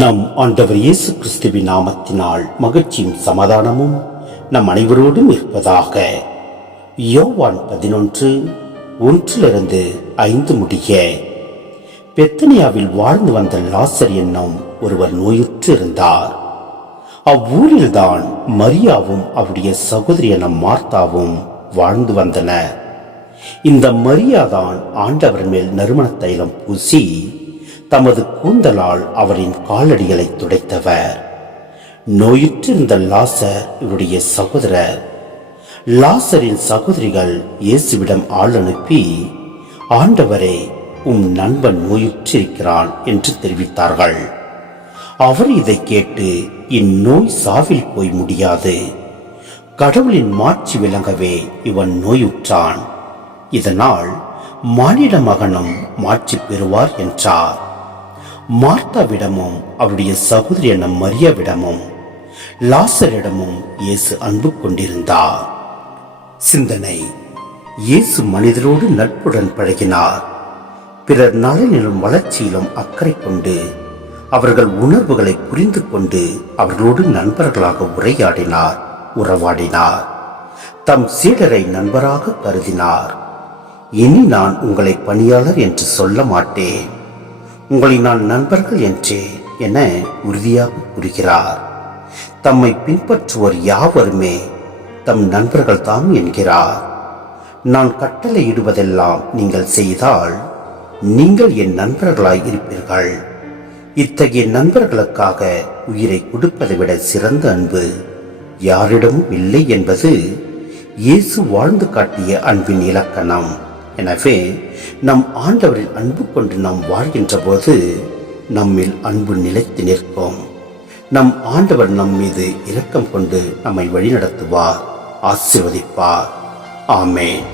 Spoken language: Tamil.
நம் ஆண்டவர் இயேசு கிறிஸ்துவின் நாமத்தினால் மகிழ்ச்சியும் சமாதானமும் நம் அனைவரோடும் இருப்பதாக. யோவான் 11:1-5 முடிய. பெத்தனியாவில் வாழ்ந்து வந்த லாசர் என்னும் ஒருவர் நோயுற்று இருந்தார். அவ்வூரில்தான் மரியாவும் அவருடைய சகோதரியன மார்த்தாவும் வாழ்ந்து வந்தனர். இந்த மரியாதான் ஆண்டவர் மேல் நறுமண தைலம் பூசி தமது கூந்தலால் அவரின் காலடிகளை துடைத்தவர். நோயுற்றிருந்த லாசர் இவருடைய சகோதரர். லாசரின் சகோதரிகள் இயேசுவிடம் ஆள் அனுப்பி, ஆண்டவரே, நண்பன் நோயுற்றிருக்கிறான் என்று தெரிவித்தார்கள். அவர் இதை கேட்டு, இந்நோய் சாவில் போய் முடியாது, கடவுளின் மாட்சி விளங்கவே இவன் நோயுற்றான், இதனால் மானிட மகனும் மாட்சி பெறுவார் என்றார். மார்த்தாவிடமும் அவருடைய சகோதரியான மரியாவிடமும் லாசரிடமும் இயேசு அன்பு கொண்டிருந்தார். சிந்தனை: இயேசு மனிதரோடு நட்புடன் பழகினார். பிறர் நலனிலும் வளர்ச்சியிலும் அக்கறை கொண்டு அவர்கள் உணர்வுகளை புரிந்து கொண்டு அவர்களோடு நண்பர்களாக உரையாடினார், உறவாடினார். தம் சீடரை நண்பராக கருதினார். இனி நான் உங்களை பணியாளர் என்று சொல்ல மாட்டேன், உங்களை நான் நண்பர்கள் என்றே என உறுதியாக கூறுகிறார். தம்மை பின்பற்றுவோர் யாவருமே தம் நண்பர்கள் தாம் என்கிறார். நான் கட்டளையிடுவதெல்லாம் நீங்கள் செய்தால் நீங்கள் என் நண்பர்களாய் இருப்பீர்கள். இத்தகைய நண்பர்களுக்காக உயிரை கொடுப்பதை விட சிறந்த அன்பு யாரிடமும் இல்லை என்பது இயேசு வாழ்ந்து காட்டிய அன்பின் இலக்கணம். எனவே நம் ஆண்டவரில் அன்பு கொண்டு நாம் வாழ்கின்ற போது நம்மில் அன்பு நிலைத்து நிற்கும். நம் ஆண்டவர் நம் மீது இரக்கம் கொண்டு நம்மை வழிநடத்துவார், ஆசீர்வதிப்பார். ஆமென்.